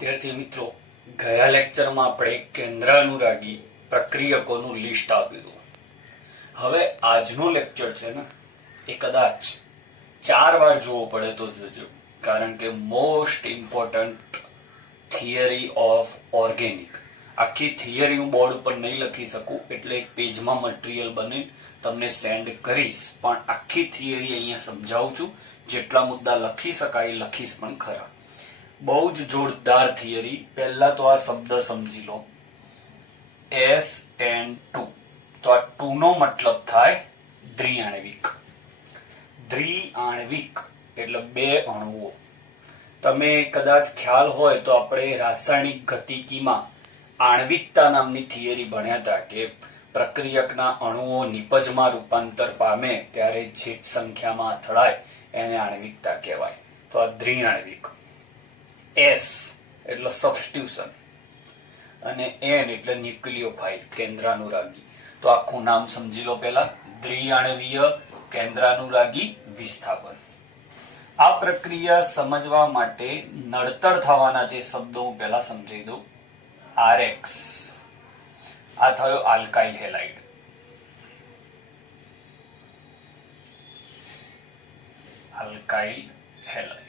વિદ્યાર્થી મિત્રો, ગયા લેક્ચરમાં આપણે કેન્દ્રાનુરાગી પ્રક્રિયકોનું લિસ્ટ આપ્યું હતું. હવે આજનો લેક્ચર છે ને એ કદાચ 4 વાર જોવો પડે તો જોજો, કારણ કે most important theory of organic. આખી થિયરી હું બોર્ડ ઉપર નહીં લખી શકું, એટલે એક પેજમાં મટીરિયલ બની તમને સેન્ડ કરીશ, પણ આખી થિયરી અહીંયા સમજાવું છું. જેટલા મુદ્દા લખી શકાય લખીશ પણ ખરા. બહુ જ જોરદાર થિયરી. પહેલા તો આ શબ્દ સમજી લો, SN2. તો આ 2 નો મતલબ થાય દ્વિઆણ્વિક. દ્વિઆણ્વિક એટલે 2 અણુઓ. તમે કદાચ ખ્યાલ હોય તો આપણે રાસાયણિક ગતિકીમાં આણ્વિકતા નામની થિયરી ભણ્યા હતા કે પ્રક્રિયકના અણુઓ નિપજમાં રૂપાંતર પામે ત્યારે જે સંખ્યામાં અથડાય એને આણ્વિકતા કહેવાય. તો આ દ્વિઆણ્વિક. S એટલે સબસ્ટિટ્યુશન અને N એટલે ન્યુક્લિયોફાઇલ, કેન્દ્રાનુરાગી. તો આખું નામ સમજી લો. પેલા દ્વિઆણ્વીય કેન્દ્રાનુરાગી વિસ્થાપન. આ પ્રક્રિયા સમજવા માટે નડતર થવાના જે શબ્દો હું પહેલા સમજાવી દઉં. RX આ થયો આલ્કાઇલ હેલાઇડ. Alkyl halide.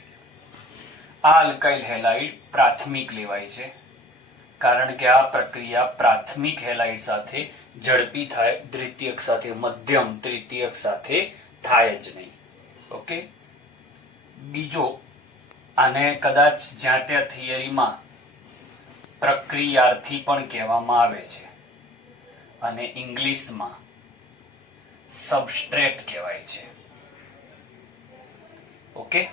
આ આલ્કાઇલ હેલાઇડ પ્રાથમિક લેવાય છે, કારણ કે આ પ્રક્રિયા પ્રાથમિક હેલાઇડ સાથે ઝડપી થાય, દ્વિતીયક સાથે, મધ્યમ તૃતીયક સાથે થાય જ નહીં. ઓકે. બીજો, આને કદાચ જ્યાં ત્યાં થિયરીમાં પ્રક્રિયાર્થી પણ કહેવામાં આવે છે અને ઇંગ્લિશમાં સબસ્ટ્રેટ કહેવાય છે. ઓકે.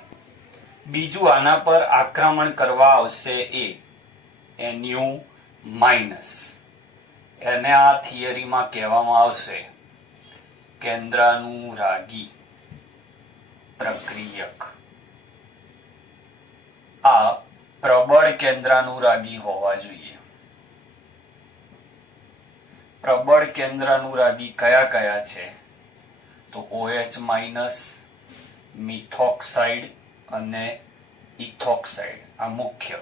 બીજું, આના પર આક્રમણ કરવા આવશે NU-, એને આ થિયરીમાં કહેવામાં આવશે કેન્દ્રાનુરાગી પ્રક્રિયક. આ પ્રબળ કેન્દ્રાનુરાગી હોવા જોઈએ. પ્રબળ કેન્દ્રાનુરાગી કયા કયા છે? તો OH-, મિથોક્સાઇડ અને ઇથોક્સાઇડ. આ મુખ્ય.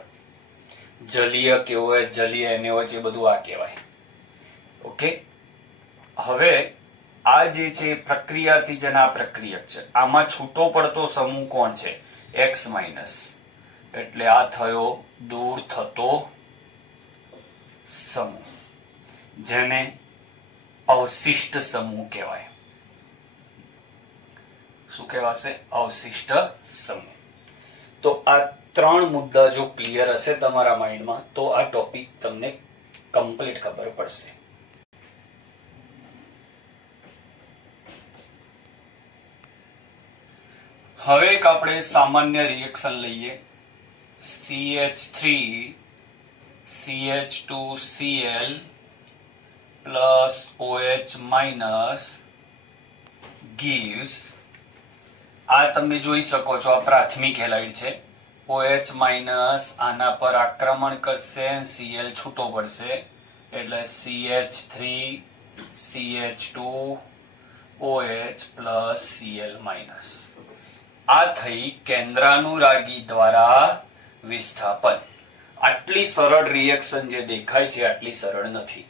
જલીય કે OH, જલીય NaOH, એ બધું આ કહેવાય. ઓકે. હવે આ જે છે પ્રક્રિયાથી જેના પ્રક્રિયક છે, આમાં છૂટો પડતો સમૂહ કોણ છે? X-, એટલે આ થયો દૂર થતો સમૂહ, જેને અવશિષ્ટ સમૂહ કહેવાય. શું કહેવાશે? અવશિષ્ટ સમૂહ. તો આ 3 મુદ્દા જો ક્લિયર હશે તમારા માઇન્ડમાં, તો આ ટોપિક તમને કમ્પ્લીટ ખબર પડશે. હવે એક આપણે સામાન્ય રિએક્શન લઈએ. CH3 CH2Cl plus OH- gives, આ તમે જોઈ શકો છો, આ પ્રાથમિક હેલાઇડ છે. OH- આના પર આક્રમણ કરશે, Cl છૂટો પડશે, એટલે CH3 CH2OH plus Cl-. આ થઈ કેન્દ્રાનુરાગી દ્વારા વિસ્થાપન. આટલી સરળ રિએક્શન જે દેખાય છે આટલી સરળ નથી.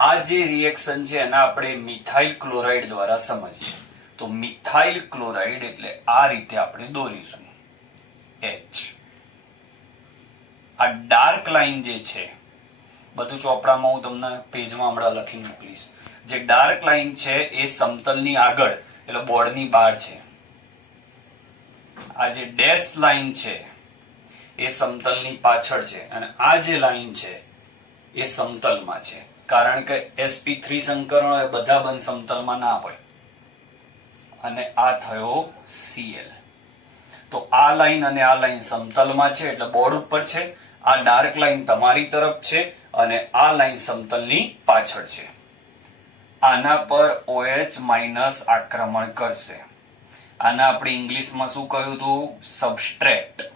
આ જે રિએક્શન છે એના આપણે મિથાઇલ ક્લોરાઇડ દ્વારા સમજીએ. તો મિથાઇલ ક્લોરાઇડ એટલે આ રીતે આપણે દોરીશું H. આ ડાર્ક લાઈન જે છે, બધું ચોપડામાં હું તમને પેજમાં હમણાં લખી મોકલીશ. જે ડાર્ક લાઈન છે એ સમતલની આગળ એટલે બોર્ડની બહાર છે. આ જે ડેશ લાઈન છે એ સમતલની પાછળ છે, અને આ જે લાઈન છે એ સમતલમાં છે, કારણ કે sp3 સંકરણો એ બધા બંધ સમતલમાં ના હોય. અને આ થયો Cl. તો આ લાઈન અને આ લાઈન સમતલમાં છે એટલે બોર્ડ ઉપર છે. આ ડાર્ક લાઈન તમારી તરફ છે અને આ લાઈન સમતલની પાછળ છે. આના પર OH- આક્રમણ કરશે. આને આપણે ઇંગ્લિશમાં શું કહ્યું હતું? સબસ્ટ્રેટ.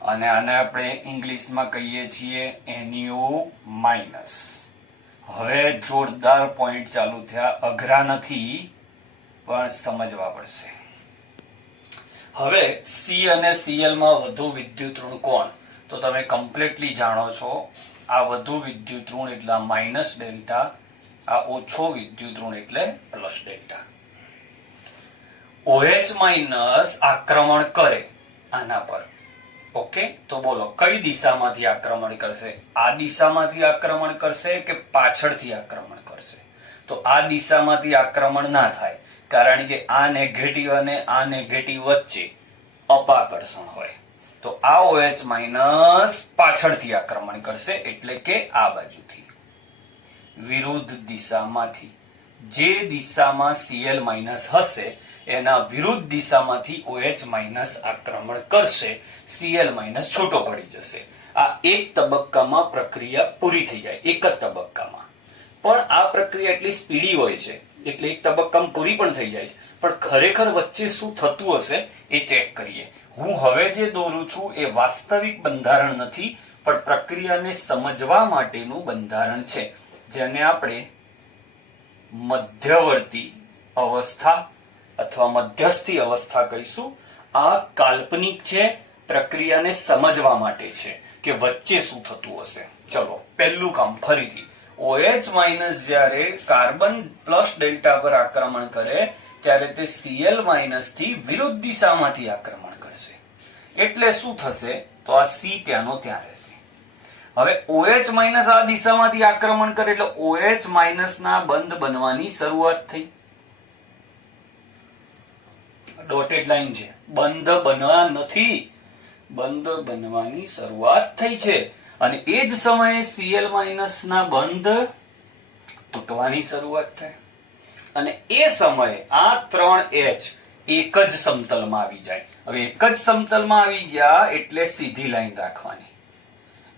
અને આને આપણે ઇંગ્લિશમાં કહીએ છીએ NU-. હવે જોરદાર પોઈન્ટ ચાલુ થયા. અઘરા નથી, પણ સમજવા પડશે. હવે સી અને સીએલ માં વધુ વિદ્યુત ઋણ કોણ? તો તમે કમ્પ્લીટલી જાણો છો, આ વધુ વિદ્યુત ઋણ એટલે આ માઇનસ ડેલ્ટા, આ ઓછો વિદ્યુત ઋણ એટલે પ્લસ ડેલ્ટા. OH માઇનસ આક્રમણ કરે આના પર. ઓકે, તો બોલો કઈ દિશામાંથી આક્રમણ કરશે? આ દિશામાંથી આક્રમણ કરશે કે પાછળથી આક્રમણ કરશે? તો આ દિશામાંથી આક્રમણ ના થાય, કારણ કે આ નેગેટિવ અને આ નેગેટિવ વચ્ચે અપાકર્ષણ હોય. તો આ OH માઇનસ પાછળથી આક્રમણ કરશે, એટલે કે આ બાજુથી, વિરુદ્ધ દિશામાંથી. જે દિશામાં Cl માઇનસ હશે એના વિરુદ્ધ દિશામાંથી OH માઇનસ આક્રમણ કરશે, Cl માઇનસ છૂટો પડી જશે. આ એક તબક્કામાં પ્રક્રિયા પૂરી થઈ જાય, એક જ તબક્કામાં. પણ આ પ્રક્રિયા એટલી સ્પીડી હોય છે એટલે એક તબક્કામાં પૂરી પણ થઈ જાય છે, પણ ખરેખર વચ્ચે શું થતું હશે એ ચેક કરીએ. હું હવે જે દોરું છું એ વાસ્તવિક બંધારણ નથી, પણ પ્રક્રિયાને સમજવા માટેનું બંધારણ છે, જેને આપણે મધ્યવર્તી અવસ્થા અથવા મધ્યસ્થી અવસ્થા કહીશું. આ કાલ્પનિક છે, પ્રક્રિયાને સમજવા માટે છે કે વચ્ચે શું થતું હશે. ચલો પહેલું કામ ફરીથી. OH માઇનસ જ્યારે કાર્બન પ્લસ ડેલ્ટા પર આક્રમણ કરે ત્યારે તે Cl માઇનસ થી વિરુદ્ધ દિશામાંથી આક્રમણ કરશે. એટલે શું થશે? તો આ C ત્યાંનો ત્યાં રહેશે. હવે OH માઇનસ આ દિશામાંથી આક્રમણ કરે એટલે OH માઇનસ ના બંધ બનવાની શરૂઆત થઈ. ડોટેડ લાઈન છે, બંધ બનવા નથી, બંધ બનવાની શરૂઆત થઈ છે. અને એ જ સમયે Cl માઇનસ ના બંધ તૂટવાની શરૂઆત થાય. અને એ સમયે આ 3H એક જ સમતલમાં આવી જાય. હવે એક જ સમતલમાં આવી ગયા એટલે સીધી લાઈન રાખવાની.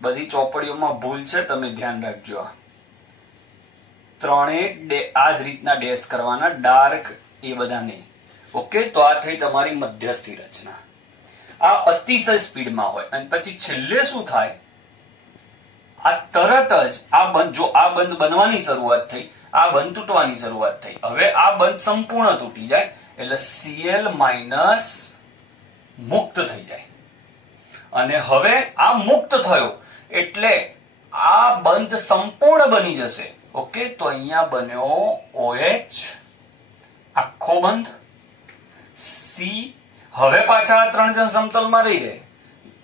બધી ચોપડીઓમાં ભૂલ છે, તમે ધ્યાન રાખજો. ત્રણે આ જ રીતના ડેશ કરવાના, ડાર્ક એ બધા નહીં. ઓકે, તો આ થઈ તમારી મધ્યસ્થી રચના. આ અતિશય સ્પીડમાં હોય અને પછી છેલ્લે શું થાય? આ તરત જ આ બંધ, જો આ બંધ બનવાની શરૂઆત થઈ, આ બંધ તૂટવાની શરૂઆત થઈ. હવે આ બંધ સંપૂર્ણ તૂટી જાય એટલે Cl માઇનસ મુક્ત થઈ જાય. અને હવે આ મુક્ત થયો એટલે આ બંધ સંપૂર્ણ બની જશે. ઓકે, તો અહીંયા બન્યો OH આખો બંધ. C હવે પાછા આ ત્રણ જણ સમતલમાં રહી રહે,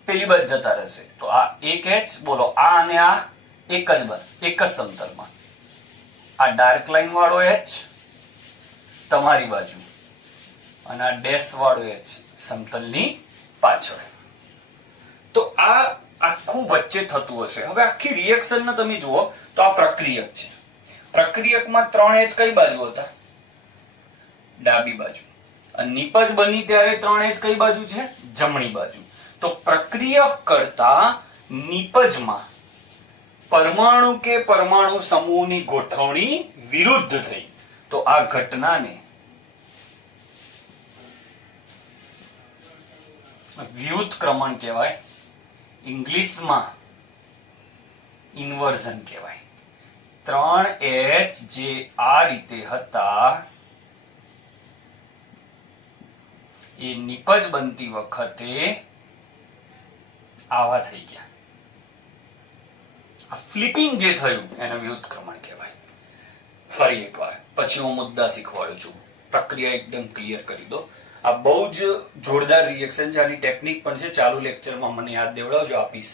પેલી બાજુ જતા રહેશે. તો આ એક H, બોલો આ અને આ એક જ બંધ, એક જ સમતલમાં. આ ડાર્ક લાઈન વાળો H તમારી બાજુ અને આ ડેશ વાળો H સમતલની પાછળ. તો આ આખું વચ્ચે થતું હશે. હવે આખી રિએક્શન ને તમે જુઓ તો આ પ્રક્રિયક છે. પ્રક્રિયકમાં 3H કઈ બાજુ હતા? ડાબી બાજુ. અને નિપજ બની ત્યારે 3H કઈ બાજુ છે? જમણી બાજુ. તો પ્રક્રિયક કરતા નિપજમાં પરમાણુ કે પરમાણુ સમૂહની ગોઠવણી વિરુદ્ધ થઈ. તો આ ઘટનાને વ્યુત્ક્રમણ કહેવાય, ઇંગ્લિશમાં ઇન્વર્ઝન કહેવાય. 3H જે આ રીતે હતા એ નિપજ બનતી વખતે આવા થઈ ગયા. આ ફ્લિપિંગ જે થયું એને વ્યુત્ક્રમણ કહેવાય. ફરી એકવાર પછી હું મુદ્દા શીખવાડું છું, પ્રક્રિયા એકદમ ક્લિયર કરી દો. આ બહુ જ જોરદાર રિએક્શન છે, આની ટેકનિક પણ છે, ચાલુ લેક્ચરમાં મને યાદ દેવડાવજો, આપીશ.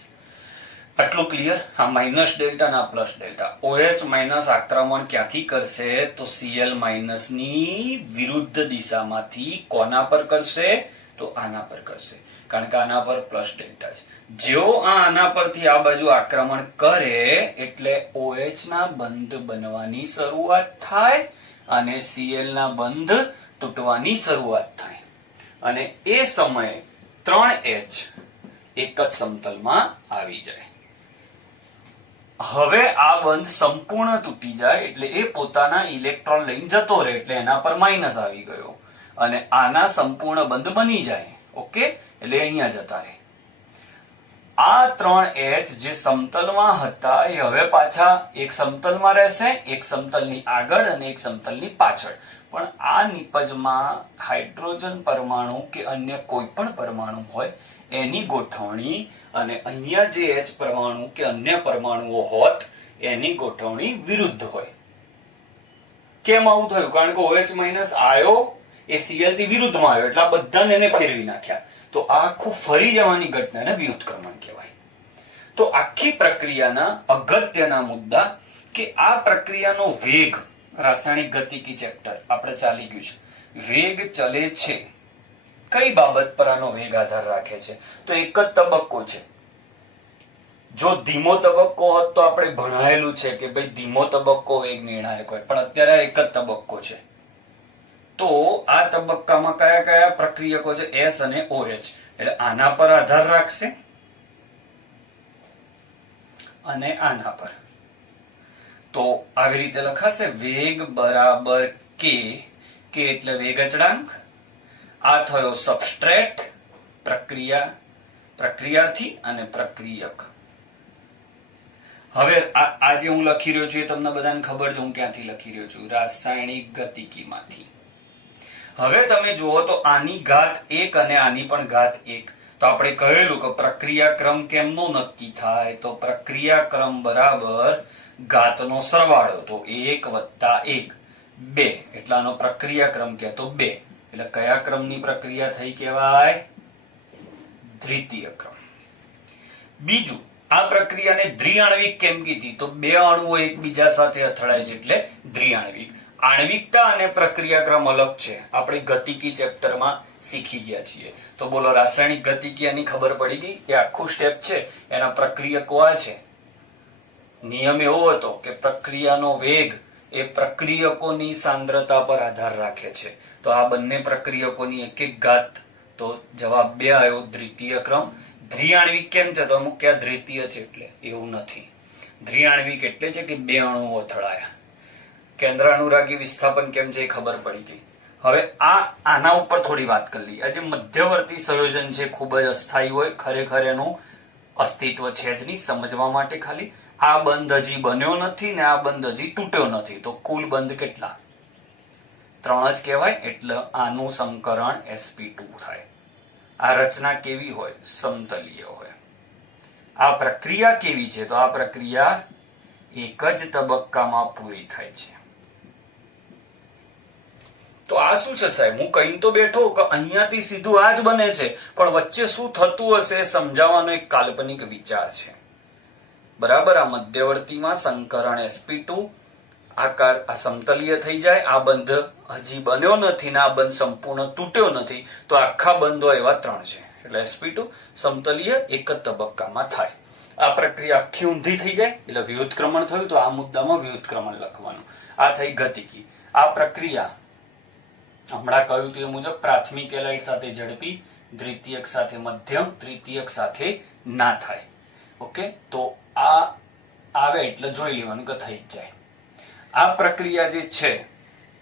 આટલું ક્લિયર? આ માઇનસ ડેલ્ટા ના પ્લસ ડેલ્ટા. OH માઇનસ આક્રમણ ક્યાંથી કરશે? તો Cl માઇનસ ની વિરુદ્ધ દિશામાંથી. કોના પર કરશે? તો આના પર કરશે, કારણ કે આના પર પ્લસ ડેલ્ટા છે. જેવો આના પરથી આ બાજુ આક્રમણ કરે એટલે OH ના બંધ બનવાની શરૂઆત થાય અને Cl ના બંધ તૂટવાની શરૂઆત થાય. અને એ સમયે 3H એક જ સમતલમાં આવી જાય. હવે આ બંધ સંપૂર્ણ તૂટી જાય એટલે એ પોતાના ઇલેક્ટ્રોન લઈને જતો રહે, એટલે એના પર માઇનસ આવી ગયો અને આના સંપૂર્ણ બંધ બની જાય. ઓકે, એટલે અહીંયા જતા રહે. આ 3H જે સમતલમાં હતા એ હવે પાછા એક સમતલમાં રહેશે, એક સમતલની આગળ અને એક સમતલની પાછળ. પણ આ નિપજમાં હાઇડ્રોજન પરમાણુ કે અન્ય કોઈ પણ પરમાણુ હોય એની ગોઠવણી અને અહીંયા જે H પરમાણુ કે અન્ય પરમાણુઓ હોત એની ગોઠવણી વિરુદ્ધ હોય. કેમ આવું થયું? કારણ કે OH માઇનસ આયો એ Cl થી વિરુદ્ધમાં આવ્યો એટલે આ બધાને એને ફેરવી નાખ્યા. તો આ આખું ફરી જવાની ઘટનાને વ્યુત્ક્રમણ કહેવાય. તો આખી પ્રક્રિયાના અગત્યના મુદ્દા કે આ પ્રક્રિયાનો વેગ, રાસાયણિક ગતિકી ચેપ્ટર આપણે ચાલી ગયું છે. વેગ ચલે છે, કઈ બાબત પર આનો વેગ આધાર રાખે છે? તો એક જ તબક્કો છે. જો ધીમો તબક્કો હોત તો આપણે ભણાયેલું છે કે ભાઈ ધીમો તબક્કો વેગ નિર્ણાયક હોય, પણ અત્યારે એક જ તબક્કો છે. તો આ તબક્કામાં કયા કયા પ્રક્રિયકો છે? S અને OH. એટલે આના પર આધાર રાખશે અને આના પર. તો આવી રીતે લખાશે વેગ બરાબર k. k એટલે વેગ અચળાંક. આ થયો સબસ્ટ્રેટ, પ્રક્રિયાર્થી અને પ્રક્રિયક. હવે આ જે હું લખી રહ્યો છું એ તમને બધાને ખબર છે હું ક્યાંથી લખી રહ્યો છું? રાસાયણિક ગતિકીમાંથી. હવે તમે જુઓ તો આની ઘાત 1 અને આની પણ ઘાત 1. તો આપણે કહેલું કે પ્રક્રિયાક્રમ કેમનો નક્કી થાય? તો પ્રક્રિયાક્રમ બરાબર ઘાતનો સરવાળો. તો 1 વત્તા 1 2 એટલે આનો પ્રક્રિયાક્રમ કે તો 2. એટલે કયા ક્રમની પ્રક્રિયા થઈ કહેવાય? દ્વિતીય ક્રમ. બીજું, આ પ્રક્રિયાને દ્વિઆણ્વિક કેમ કીધી? તો બે અણુઓ એકબીજા સાથે અથડાય છે એટલે દ્વિઆણ્વિક. આણ્વિકતા અને પ્રક્રિયાક્રમ અલગ છે, આપણે ગતિકી ચેપ્ટરમાં શીખી ગયા છીએ. તો બોલો, રાસાયણિક ગતિકી આની ખબર પડી ગઈ કે આખું સ્ટેપ છે એના પ્રક્રિયકો આ છે. નિયમ એવો હતો કે પ્રક્રિયાનો વેગ એ પ્રક્રિયકોની સાંદ્રતા પર આધાર રાખે છે. તો આ બંને પ્રક્રિયકોની એક એક ઘાત. તો જવાબ 2 આવ્યો, દ્વિતીય ક્રમ. દ્વિઆણ્વિક કેમ છે? તો અમુક ક્યાં દ્વિતીય છે એટલે એવું નથી. દ્વિઆણ્વિક એટલે છે કે બે અણુઓ અથડાયા. કેન્દ્ર અનુરાગી વિસ્થાપન કેમ છે એ ખબર પડી ગઈ. હવે આના ઉપર થોડી વાત કરી લઈએ. આ જે મધ્યવર્તી સંયોજન છે ખૂબ જ અસ્થાયી હોય, ખરેખર એનું અસ્તિત્વ છે જ નહીં. સમજવા માટે ખાલી આ બંધ હજી બન્યો નથી ને આ બંધ હજી તૂટ્યો નથી. તો કુલ બંધ કેટલા? 3 જ કહેવાય. એટલે આનું સંકરણ sp2 થાય. આ રચના કેવી હોય? સમતલીય હોય. આ પ્રક્રિયા કેવી છે? તો આ પ્રક્રિયા એક જ તબક્કામાં પૂરી થાય છે. તો આ શું છે સાહેબ? હું કહીને તો બેઠો કે અહીંયાથી સીધું આ જ બને છે, પણ વચ્ચે શું થતું હશે સમજાવવાનો એક કાલ્પનિક વિચાર છે. બરાબર, આ મધ્યવર્તીમાં સંકરણ sp2 આકાર આ સમતલીય થઈ જાય. આ બંધ હજી બન્યો નથી ને આ બંધ સંપૂર્ણ તૂટ્યો નથી. તો આખા બંધો એવા 3 છે. એટલે sp2 સમતલીય એક જ તબક્કામાં થાય. આ પ્રક્રિયા આખી ઊંધી થઈ જાય એટલે વ્યુત્ક્રમણ થયું. તો આ મુદ્દામાં વ્યુત્ક્રમણ લખવાનું. આ થઈ ગતિકી. આ પ્રક્રિયા હમણાં કહ્યું તે મુજબ પ્રાથમિક હેલાઇડ સાથે ઝડપી, દ્વિતીયક સાથે મધ્યમ, તૃતીયક સાથે ના થાય. ઓકે, તો આ આવે એટલે જોઈ લેવાનું કે થઈ જ જાય. આ પ્રક્રિયા જે છે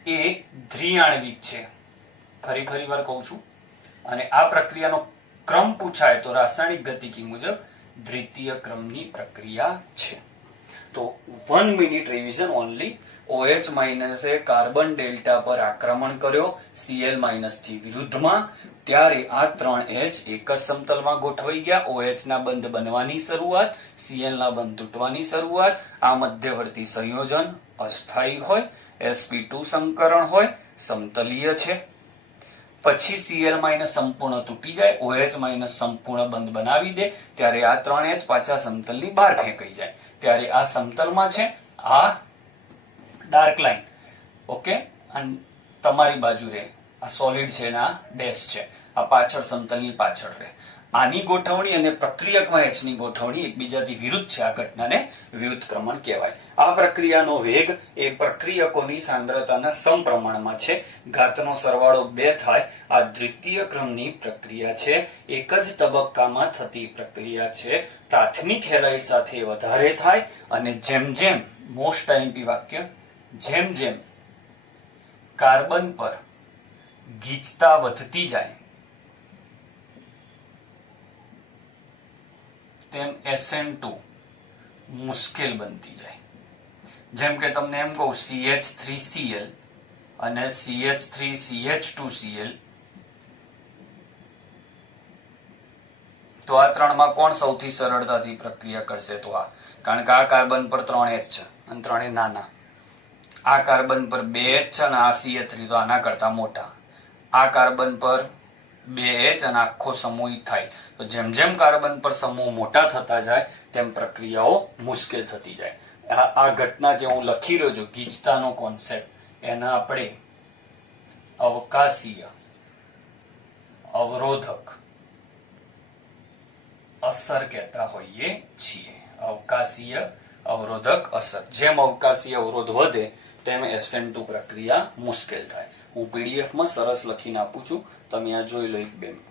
એ દ્વિઆણ્વિક છે. ફરી વાર કહું છું. અને આ પ્રક્રિયાનો ક્રમ પૂછાય તો રાસાયણિક ગતિકી મુજબ દ્વિતીય ક્રમની પ્રક્રિયા છે. તો 1 minute revision only. OH minus એ કાર્બન ડેલ્ટા પર આક્રમણ કર્યો Cl માઇનસ થી વિરુદ્ધમાં, ત્યારે આ 3H એક જ સમતલમાં ગોઠવાઈ ગયા. OH ના બંધ બનવાની શરૂઆત, Cl ના બંધ તૂટવાની શરૂઆત. આ મધ્યવર્તી સંયોજન અસ્થાયી હોય, sp2 સંકરણ હોય, સમતલીય છે. પછી Cl માઇનસ સંપૂર્ણ તૂટી જાય, OH માઇનસ સંપૂર્ણ બંધ બનાવી દે, ત્યારે આ 3H પાછા સમતલની બહાર ફેંકાઈ જાય. ત્યારે આ સમતલમાં છે, આ ડાર્ક લાઈન. ઓકે, અને તમારી બાજુ રહે આ સોલિડ છે ને આ ડેશ છે. આ પાછળ સમતલની પાછળ રહે. આની ગોઠવણી અને પ્રક્રિયકમાં H ની ગોઠવણી એકબીજાથી વિરુદ્ધ છે. આ ઘટનાને વ્યુત્ક્રમણ કહેવાય. આ પ્રક્રિયાનો વેગ એ પ્રક્રિયકોની સાંદ્રતાના સમપ્રમાણમાં છે. ઘાતનો સરવાળો 2 થાય. આ દ્વિતીય ક્રમની પ્રક્રિયા છે. એક જ તબક્કામાં થતી પ્રક્રિયા છે. પ્રાથમિક હેલાઇડ સાથે વધારે થાય અને જેમ જેમ મોસ્ટ આઈએમપી વાક્ય, જેમ જેમ કાર્બન પર ગીચતા વધતી જાય તેમ SN2 મુશ્કેલ બનતી જાય. જેમ કે તમને એમ કહું CH3Cl અને CH3CH2Cl, તો આ ત્રણમાં કોણ સૌથી સરળતાથી પ્રક્રિયા કરશે? તો આ, કારણ કે આ કાર્બન પર 3 H છે અને 3 નાના, આ કાર્બન પર 2 H છે અને આ CH3 તો આના કરતા મોટા, આ કાર્બન પર 2 H અને આખો સમૂહ ઇથાઇલ. તો જેમ જેમ કાર્બન પર સમૂહ મોટા થતા જાય તેમ પ્રક્રિયાઓ મુશ્કેલ થતી જાય. આ ઘટના જે હું લખી રહ્યો છું, ગીચતાનો કોન્સેપ્ટ, એના આપણે અવકાશીય અવરોધક અસર કહેતા હોઈએ છીએ. અવકાશીય અવરોધક અસર. જેમ અવકાશીય અવરોધ વધે તેમ SN2 પ્રક્રિયા મુશ્કેલ થાય. હું PDF માં સરસ લખીને આપું છું, તમે આ જોઈ લો 1-2 મિનિટ.